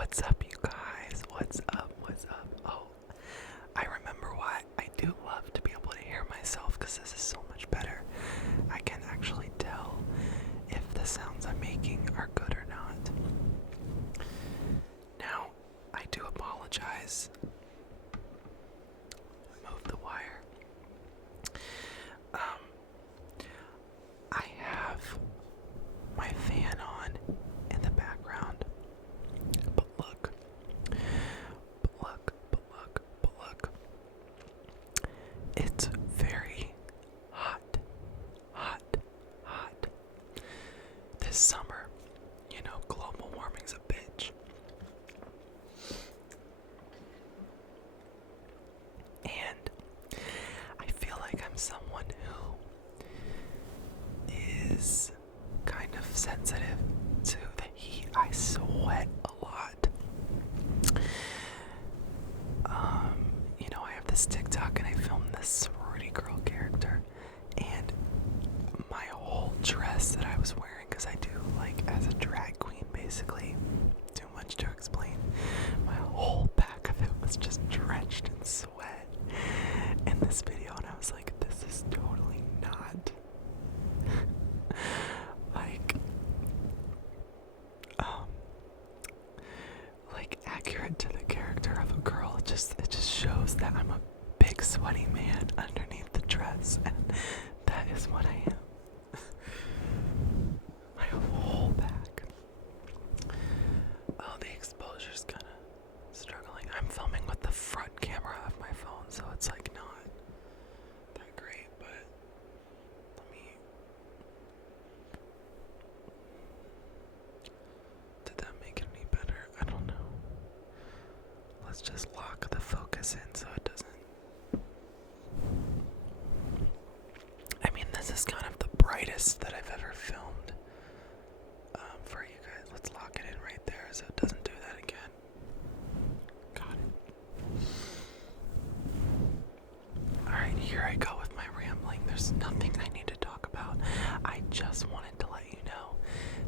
What's up, you guys? What's up? What's up? Oh, I remember why I do love to be able to hear myself, because this is so much better. I can actually tell if the sounds I'm making are good or not. Now, I do apologize. Move the wire. I have my fan on in the background. But look. It's very hot. This summer, global warming's a bitch. And I feel like I'm someone who is kind of sensitive to the heat. I sweat a lot. I have this TikTok and I filmed this sorority girl character, and my whole dress that I was wearing, because I do as a drag queen basically, too much to explain, my whole back of it was just drenched in sweat in this video, and I was like, this is totally not accurate to the character of a girl. It just shows that I'm a big sweaty man underneath the dress, and that is what I am. My whole back. Oh, the exposure's kind of struggling. I'm filming with the front camera of my phone, so it's not that great, but let me... Did that make it any better? I don't know. Let's just lock the focus in so it doesn't... I mean, this is kind of the brightest that I've ever filmed for you guys. Let's lock it in right there so it doesn't do that again. Got it. Alright, here I go with my rambling. There's nothing I need to talk about. I just wanted to let you know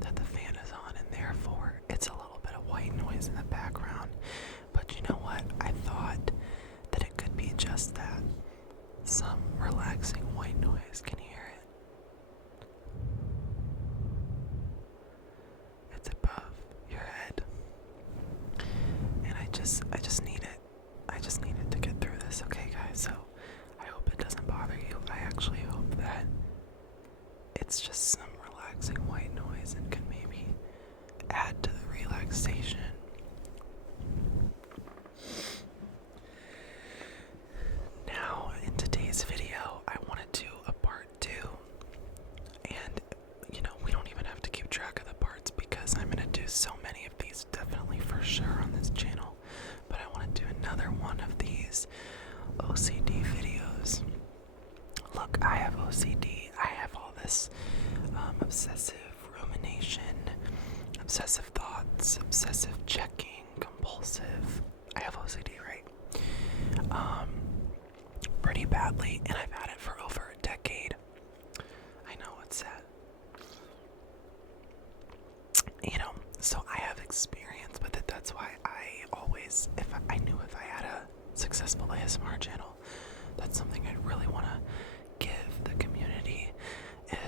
that the fan is on, and therefore it's a little bit of white noise in the background. But you know what? I thought that it could be just that. Some relaxing white noise. Can you hear it? It's above your head. And I just need it. I just need it to get through this, okay guys? So I hope it doesn't bother you. I actually hope that it's just some relaxing white noise and can maybe add to the relaxation. Now, in today's video, I want to do a part 2, and we don't even have to keep track of the parts because I'm going to do so many of these, definitely for sure, on this channel, but I want to do another one of these OCD videos. Look, I have OCD, I have all this obsessive rumination, obsessive thoughts, obsessive checking, compulsive. I have OCD, right? Pretty badly, and I've had it for over a decade. I know, it's sad. So I have experience with it. That's why I always, if I knew if I had a successful ASMR channel, that's something I really want to give the community,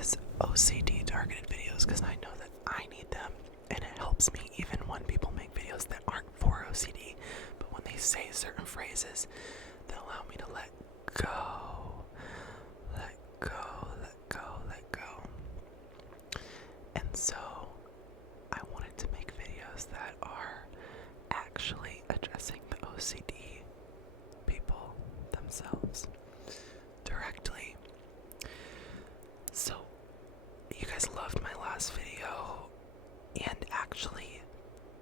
is OCD targeted videos, because I know that I need them, and it helps me even when people make videos that aren't for OCD, but when they say certain phrases that allow me to let go. And so I wanted to make videos that are actually addressing the OCD people themselves directly. So you guys loved my last video, and actually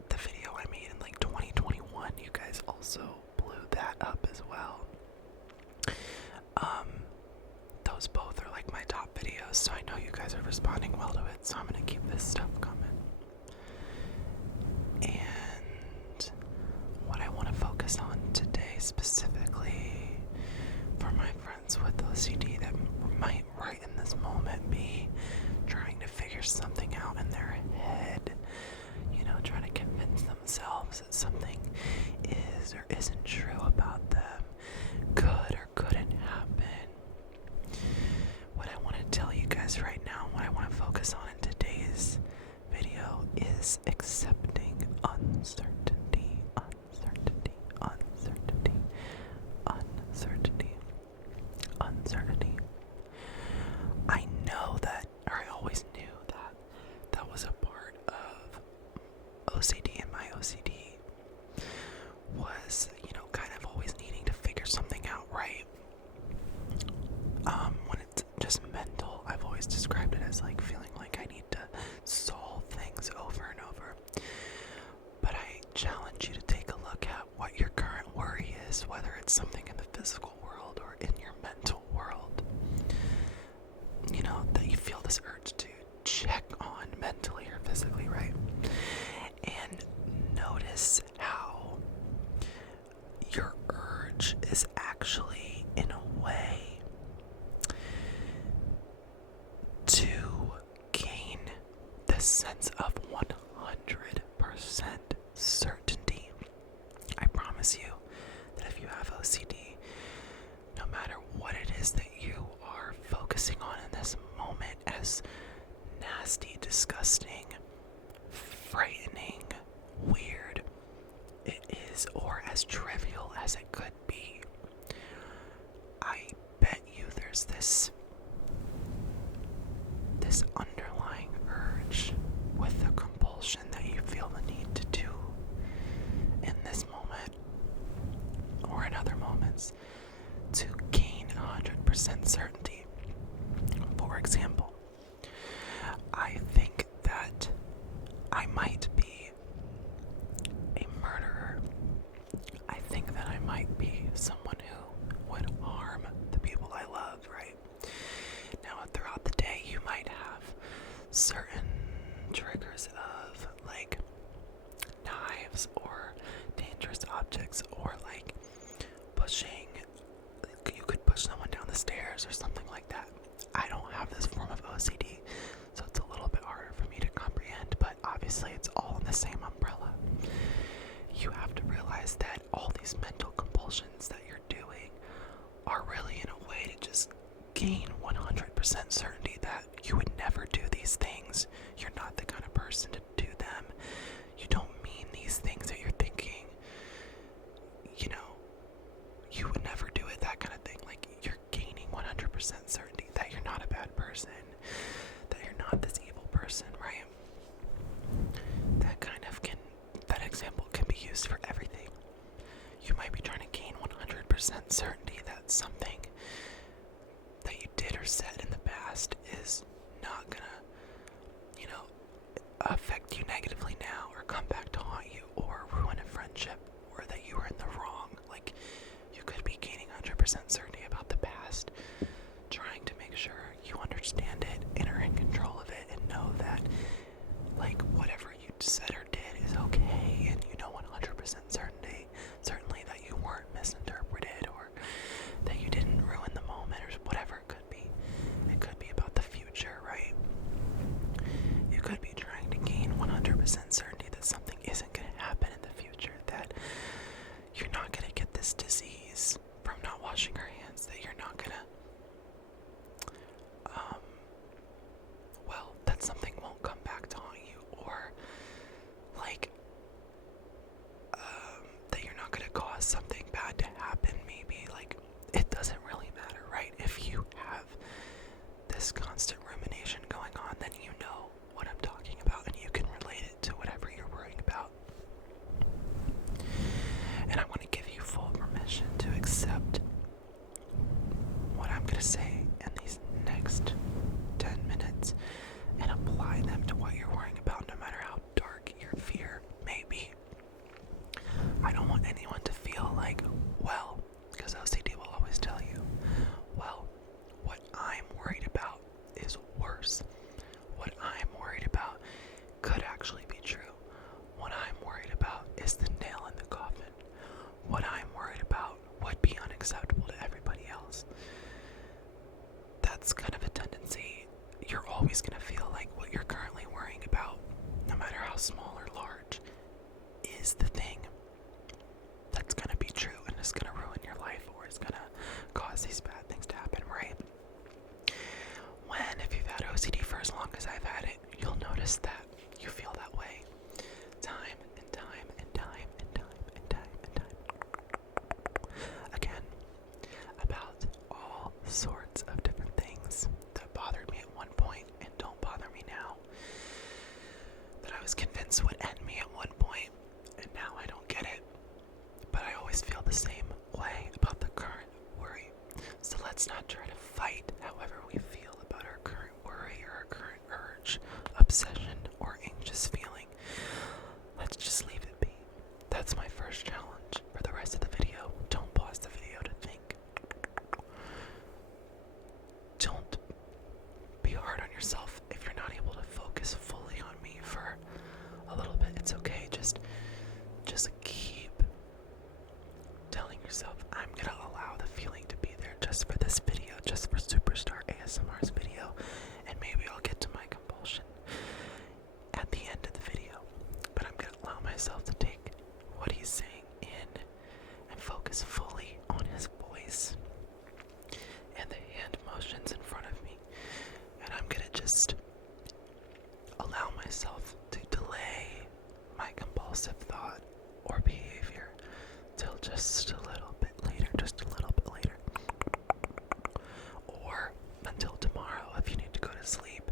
the video I made in 2021, you guys also blew that up as well. Those both are my top videos, so I know you guys are responding well to it, so I'm gonna keep this stuff coming. And what I want to focus on today specifically, for my friends with OCD that might right in this moment be trying to figure something out in their head, trying to convince themselves themselves that something is or isn't true about them, could or couldn't happen. What I want to tell you guys right now, what I want to focus on in today's video is accepting uncertainty, uncertainty, uncertainty, uncertainty, uncertainty. I know that, or I always knew that that was a part of OCD, and my OCD was, kind of always needing to figure something out, right? When it's just mental, I've always described it as like feeling like I need to solve things over and over. But I challenge you to take a look at what your current worry is, whether it's something in the physical world or in your mental world. That you feel this urge to check on mentally or physically, right? And notice how your urge is actually, in a way, to gain the sense of 100% certainty. I promise you that if you have OCD, no matter what it is that you are focusing on in this moment, as nasty, disgusting, frightening, weird it is, or as trivial as it could be, I bet you there's this underlying urge with the compulsion that you feel the need to do in this moment or in other moments to gain 100% certainty. For example, I think that I might be a murderer. I think that I might be someone who would harm the people I love, right? Now, throughout the day, you might have certain triggers of, like, knives or dangerous objects, or, like, pushing. You could push someone down the stairs or something like that. I don't have this form of OCD, so it's a little bit harder for me to comprehend, but obviously it's all in the same umbrella. You have to realize that all these mental compulsions that you're doing are really in a way to just gain 100% certainty that you would never do these things. You're not the kind of person to do them. You don't mean these things that you're thinking. You would never do it, that kind of thing. Like, you're gaining 100% certainty that you're not a bad person, that you're not this evil person, right? That example can be used for everything. You might be trying to gain 100% certainty that something that you did or said in the past is not gonna, affect you negatively now, or come back to haunt you, or ruin a friendship, or that you were in the wrong. Like, you could be gaining 100% certainty about the past, trying to make sure you understand it and are in control of it, and know that, like, whatever you said or did is okay, and 100% certainly that you weren't misinterpreted, or that you didn't ruin the moment, or whatever it could be. It could be about the future, right? You could be trying to gain 100% certainty that something isn't going to happen in the future, that you're not going to get this disease from not washing your hands, that you're not going to, that something won't come back to haunt you, or, like, that you're not going to cause something bad to happen, maybe. Like, it doesn't really matter, right? If you have this constant rumination going on, then you know what I'm talking about, and you can relate it to whatever you're worrying about. And I want to give you full permission to accept what I'm going to say in these next 10 minutes and apply them to what you're worrying about, no matter how dark your fear may be. I don't want anyone to feel like, because OCD will always tell you, what I'm worried about is worse. What I'm worried about could actually be true. What I'm worried about is the nail in the coffin. What I'm worried about would be unacceptable to everybody else. That's kind of a tendency. You're always going to feel like what you're currently worrying about, no matter how small or large, is the thing was convinced would end me at one point, and now I don't get it. But I always feel the same way about the current worry. So let's not try to fight however we feel about our current worry or our current urge, obsession, or anxious feeling. Let's just leave it be. That's my first challenge for the rest of the video. Don't pause the video to think. Don't be hard on yourself if you're not able to focus fully on me for a little bit. It's okay. Just keep telling yourself, I'm gonna allow the feeling to be there just for this video, just for Superstar ASMR's video, and maybe I'll get to my compulsion at the end of the video. But I'm gonna allow myself to take what he's saying in and focus fully on his voice and the hand motions in front of me. And I'm gonna just allow myself to delay my compulsive thought or behavior till just a little bit later, or until tomorrow. If you need to go to sleep,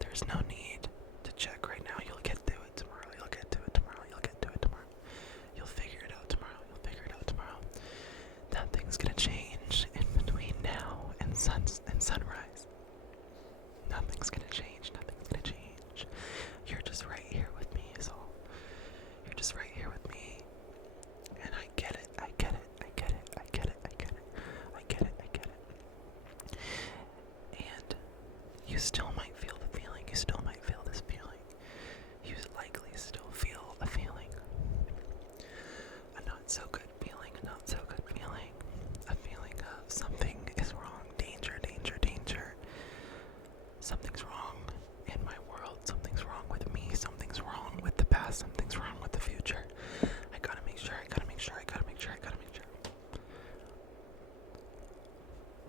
there's no need to check right now. You'll get to it tomorrow. You'll figure it out tomorrow. Nothing's gonna change in between now and sunrise. Nothing's gonna change. You're just right here with me is all. You're just right here with me. And I get it. And you still might feel the feeling. You still might feel this feeling. You likely still feel a feeling. A not so good feeling. A feeling of something is wrong. Danger. Something's wrong in my world. Something's wrong with me. Something's wrong with the past. Something's wrong with the future. I gotta make sure.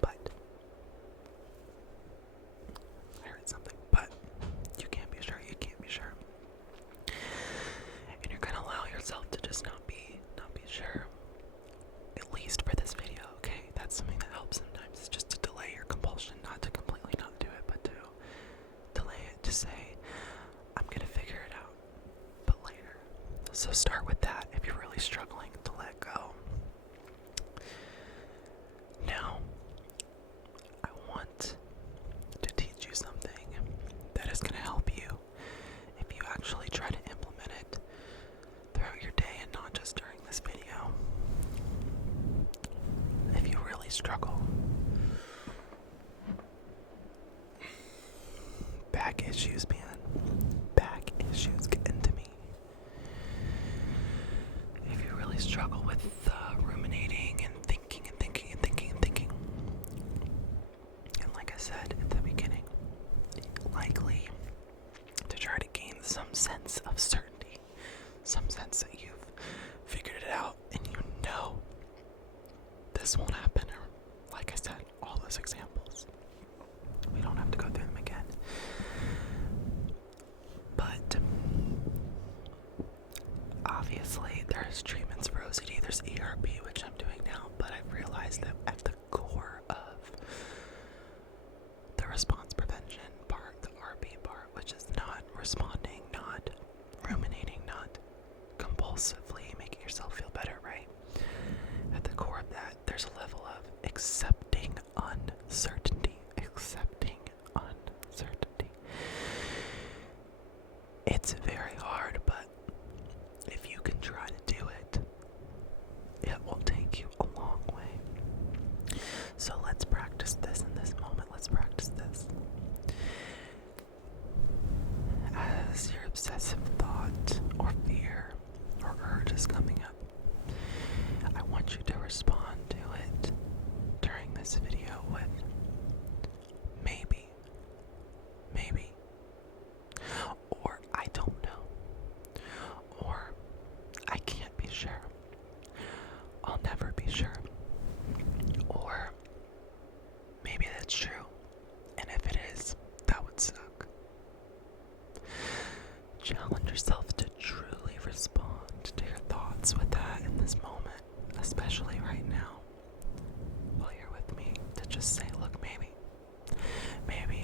But I heard something. But you can't be sure. And you're gonna allow yourself to just not be sure. At least for this video, okay? That's something that helps sometimes. It's just to delay your compulsion, not to completely not do it, but to delay it, to say, I'm gonna figure it out, but later. So start with that if you're really struggling to let go. Now, I want to teach you something that is gonna help you if you actually try to implement it throughout your day and not just during this video. If you really struggle, back issues, man. Back issues get into me. If you really struggle with ruminating and thinking, and like I said at the beginning, likely to try to gain some sense of certainty, some sense that you've figured it out and you know this won't happen. Or, like I said, all those examples. We don't have to go through them again. But obviously there's treatments for OCD, there's ERP, which I'm doing now, but I've realized that at the core of the response prevention part, the RP part, which is not responding, not ruminating, not compulsively making yourself feel better, right? At the core of that, there's a level of accepting uncertainty. It's very hard, but if you can try to do it, it will take you a long way. So let's practice this in this moment. Let's practice this. As your obsessive thought or fear or urge is coming up, I want you to respond to it during this video with maybe, or I don't know, or I can't be sure, I'll never be sure, or maybe that's true, and if it is, that would suck. Challenge yourself to truly respond to your thoughts with that in this moment, especially right now, while you're with me, to just say, look, maybe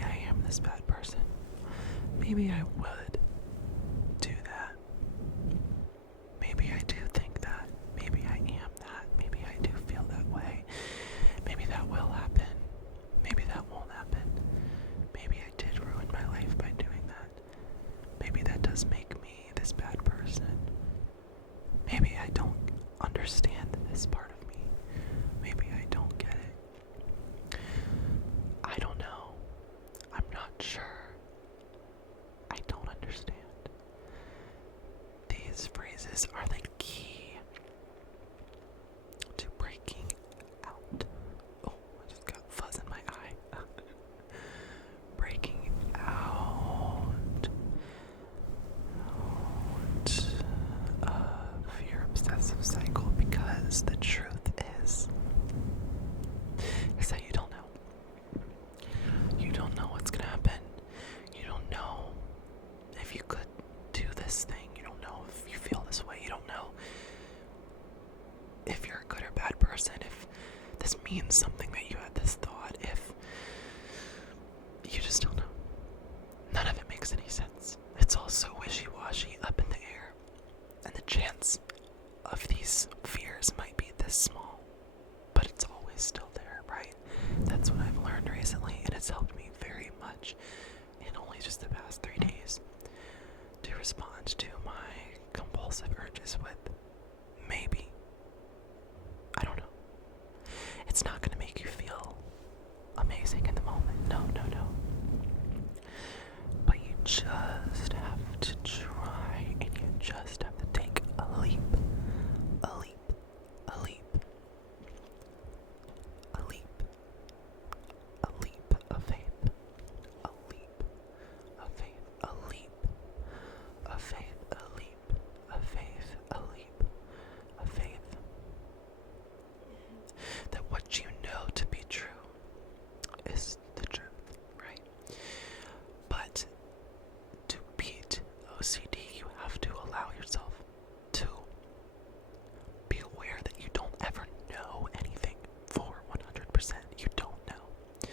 I am this bad person. Maybe I would do maybe I do think that. Maybe I am that. Maybe I do feel that way. Maybe that will happen. Maybe that won't happen. Maybe I did ruin my life by doing that. Maybe that does make me this bad person. Maybe I don't understand this part of me. Maybe I don't get it. I don't know. I'm not sure. I don't understand. These phrases are the key to breaking out. Oh, I just got fuzz in my eye. Breaking out of your obsessive cycle, because the truth is that you don't know. You don't know what's gonna happen. You don't know if you could do this thing. You don't know if you feel this way. You don't know if you're a good or bad person, if this means something that you had this thought, if you just don't know. None of it makes any sense. It's all so wishy-washy, up in the air. And the chance of these fears might be this small, but it's always still there, right? That's what I've learned recently, and it's helped me very much in only just the past 3 days to respond to my compulsive urges with maybe. I don't know. It's not going to make you feel amazing in the moment. No. But you just have to try, and you just have to take a leap. A leap. A leap. A leap. A leap of faith. A leap of faith. A leap of faith. A leap of faith. A leap of faith. That what you know to be true is the truth, right? But to beat OCD, you have to allow yourself to be aware that you don't ever know anything for 100%. You don't know.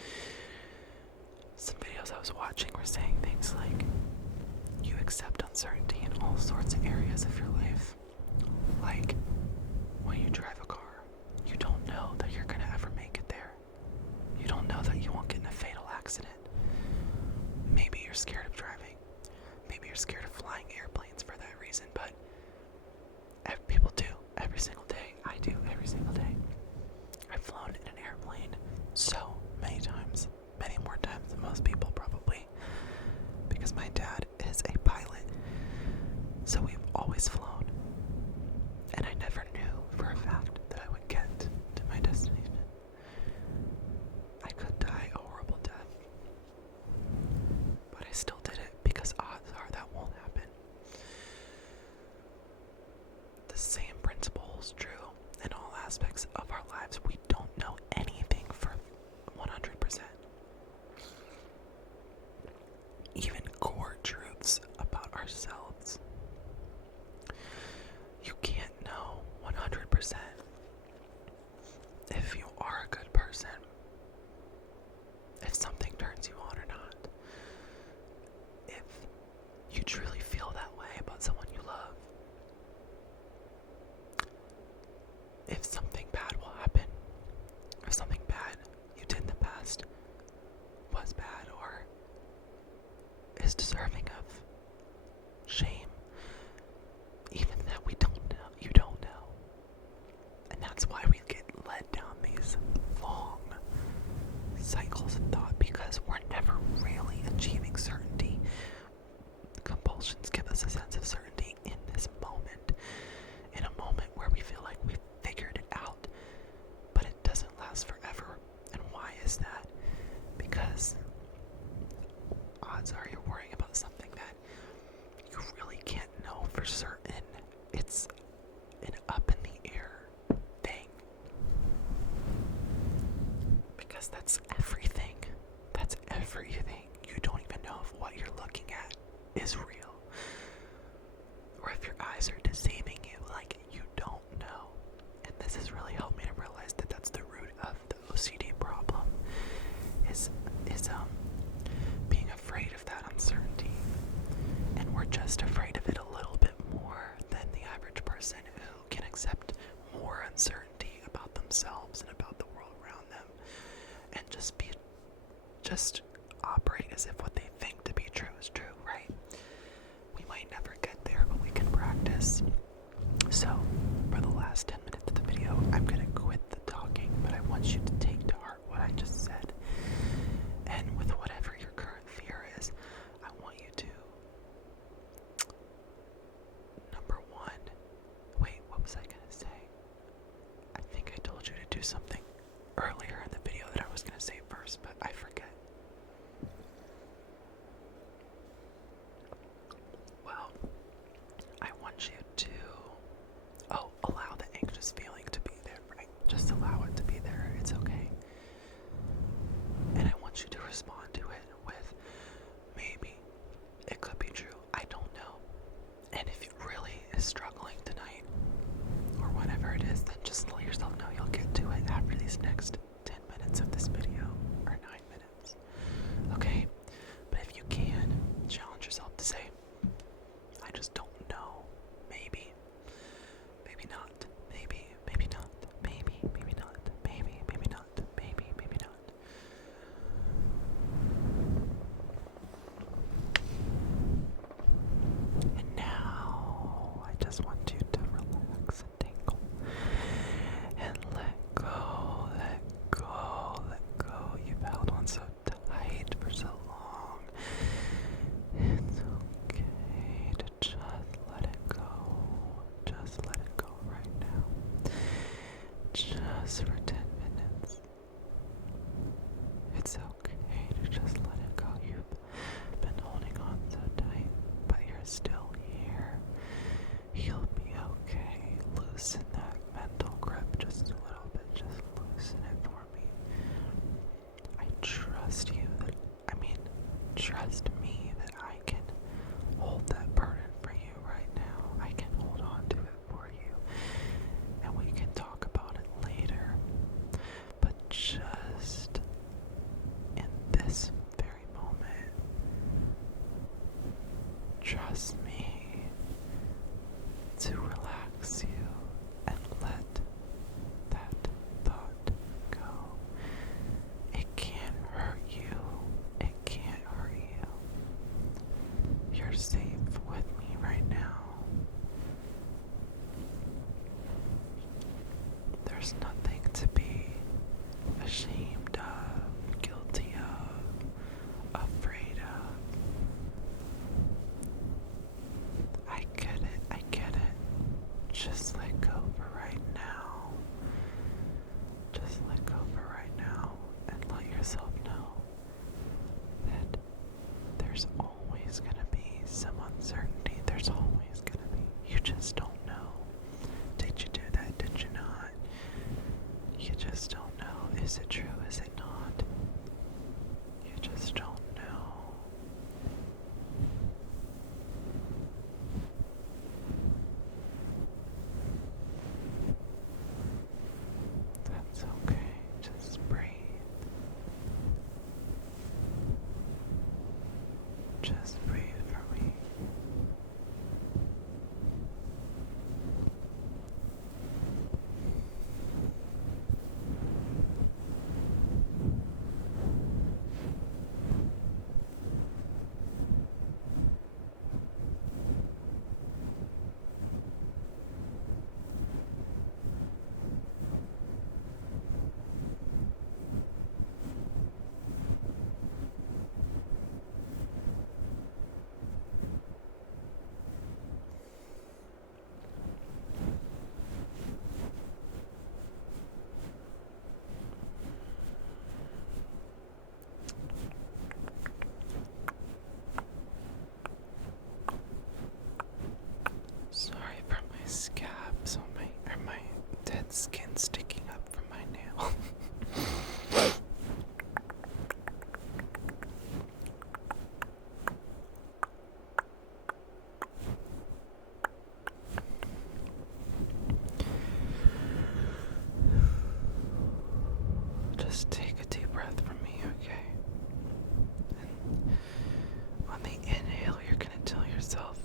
Some videos I was watching were saying things like, you accept uncertainty in all sorts of areas of your life. Like, when you drive a car, you don't know that you're gonna ever make it there. You don't know that you won't get in a fatal accident. Maybe you're scared of driving. Maybe you're scared of flying airplanes for that reason, but people do every single day. I do every single day. I've flown in an airplane so many times, many more times than most people probably, because my dad is a pilot, so we've always flown, and I never knew for a fact that I would get to my destination. I could die a horrible death, but I still did it because odds are that won't happen. The same principle holds true in all aspects of our lives. We don't know anything for 100%. Even core truths about ourselves. You can't know 100% if you are a good person, if something turns you on or not, if you truly feel that way about someone you love, if something bad will happen, if something bad you did in the past was bad or is deserving of shame. Even that we don't know, you don't know. And that's why we get led down these long cycles of thought, because we're never really achieving certainty. Compulsions give us a sense of certainty in this moment, in a moment where we feel like we've figured it out, but it doesn't last forever. And why is that? Because odds are you're worrying about something that you really can't know for certain. It's an up in the air thing. Because that's everything. That's everything. You don't even know if what you're looking at is real, or if your eyes are deceiving you. Like, you don't know. And this has really helped me to realize that that's the root of the OCD problem, is being afraid of that uncertainty. And we're just afraid of it a little bit more than the average person. person who can accept more uncertainty about themselves and about the world around them, and just operate as if what they think to be true is true, right? We might never get there, but we can practice. So, for the last 10 minutes of the video, I'm gonna quit the talking, but I want you to take to heart what I just said. And with whatever your current fear is, I want you to, number one, wait, what was I gonna say? I think I told you to do something earlier in the video that I was gonna say first, but I forget. Well, I want you to, allow the anxious feeling to be there, right? Just allow it to be there. It's okay. And I want you to respond to it with, maybe it could be true. I don't know. And if it really is struggling tonight, or whatever it is, then just let yourself know you'll get to it after these next 10 minutes of this video, or 9 minutes. Okay? But if you can, challenge yourself to say, I just don't know. Maybe. Maybe not. Maybe. Maybe not. Maybe. Maybe not. Maybe. Maybe not. Maybe. Maybe not. And now, I just want you to relax and tingle. And let go, let go, let go. You've held on so tight for so long. It's okay to just let it go. Just let it go right now. Just for 10 minutes. It's okay to just let it go. You've been holding on so tight, but you're still here. You'll be okay. Loosen that mental grip just a little bit. Just loosen it for me. I trust you trust me that I can hold that burden for you right now. I can hold on to it for you. And we can talk about it later. But just in this very moment, trust me to relax you and let that thought go. It can't hurt you. It can't hurt you. You're safe with me right now. There's nothing to be ashamed of, guilty of, afraid of. I get it, I get it. Just let go for right now. Just let go for right now and let yourself know that there's always gonna be some uncertainty. There's always gonna be. You just don't know. Did you do that? Did you not? You just don't know. Is it true? Is it not? You just don't know. That's okay. Just breathe. Just breathe for me. Sorry for my scabs on my dead skin sticking up from my nail. Just take a deep breath from me, okay? And on the inhale, you're gonna tell yourself,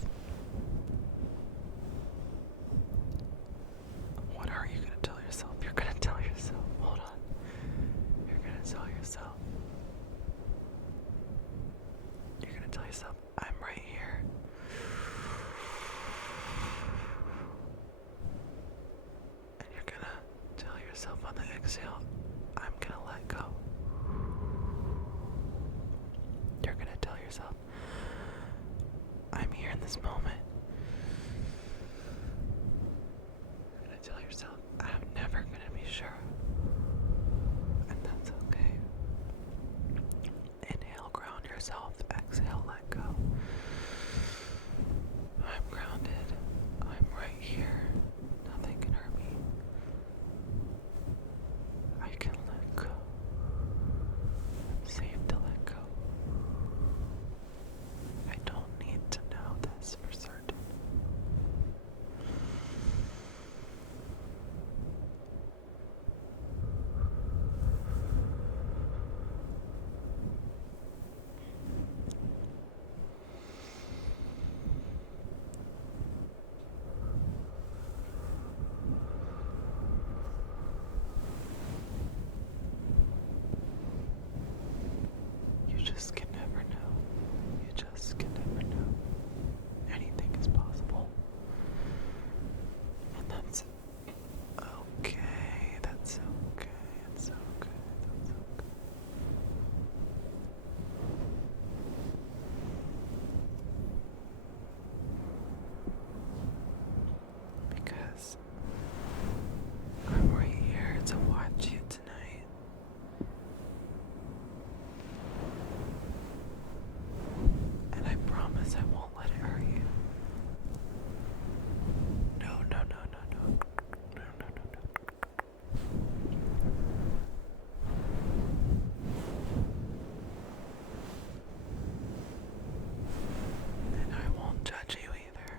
yourself on the exhale, I'm gonna let go. You're gonna tell yourself, I'm here in this moment. You're gonna tell yourself, I'm never gonna be sure. And that's okay. Inhale, ground yourself. Exhale, let go. I'm grounded. I'm right here. Nothing can hurt me. I can let go. I'm safe to let go. I don't need to know this for certain. You just can never know. You just can never know. Anything is possible. And that's okay. That's okay. It's okay. That's okay. Because I'm right here to watch you tonight. And I promise I won't let it hurt you. No, no, no, no, no. No, no, no, no. And I won't judge you either.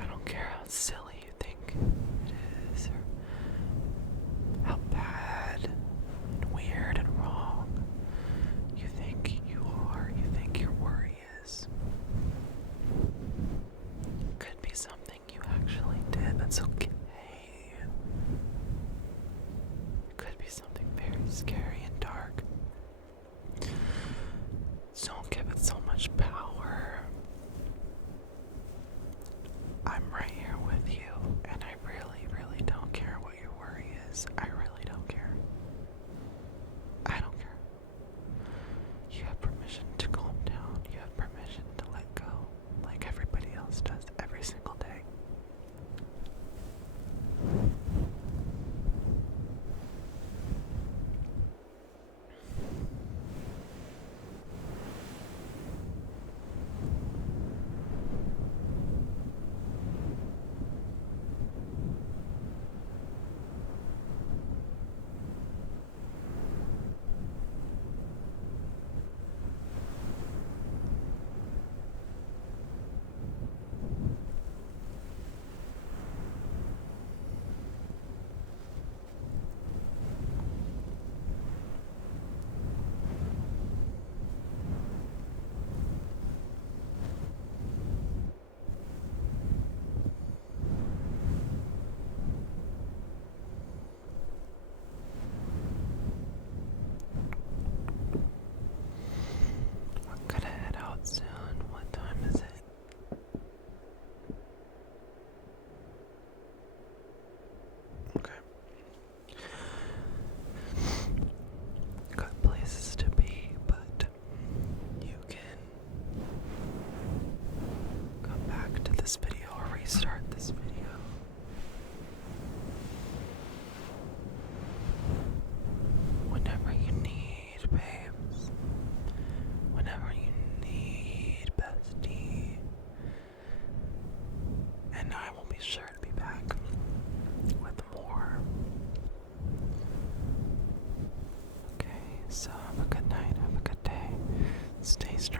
I don't care how silly you think it is, or how bad and weird and wrong you think you are, you think your worry is. It could be something you actually did that's okay. It could be something very scary and dark. Don't give it so much power. I'm right here with you, and I really, really don't care what your worry is. I really don't care. I don't care. You have permission to calm down. You have permission to let go, like everybody else does every single day. I'm gonna head out soon. What time is it? Okay. Good places to be, but you can come back to this video or restart this video whenever you need, babes. Whenever you need, bestie. And I will be sure to be back with more. Okay, so have a good night, have a good day. Stay strong.